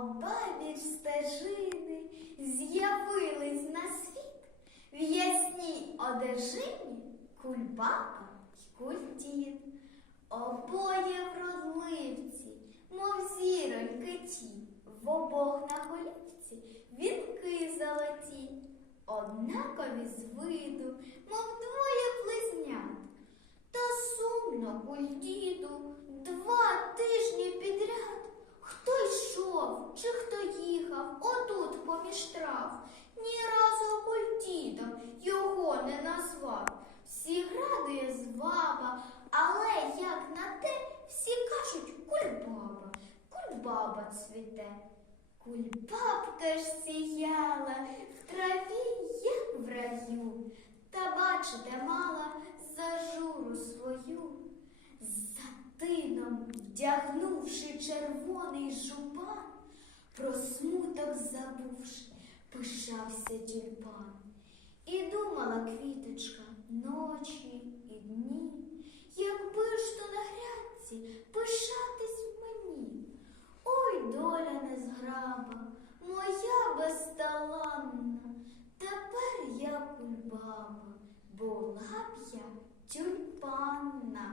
обабіч стежини з'явились на світ в ясній одежині кульбаба й кульдід. Обоє вродливці, мов зіроньки ті, в обох на голівці вінки золоті, однакові з виду, мов двоє близнят. Та сумно кульдіду два чи хто їхав отут поміж трав, ні разу культідом його не назвав. Всі радує зваба, але як на те, всі кажуть кульбаба, кульбаба цвіте. Кульбабка ж сіяла в траві, як в раю, та бачите, мала зажуру свою. За тином, вдягнувши червоний жупан, смуток забувши, пишався тюльпан. І думала квіточка ночі і дні, якби ж то на грядці пишатись мені. Ой, доля незграба, моя безталанна, тепер я кульбаба, була б я тюльпанна.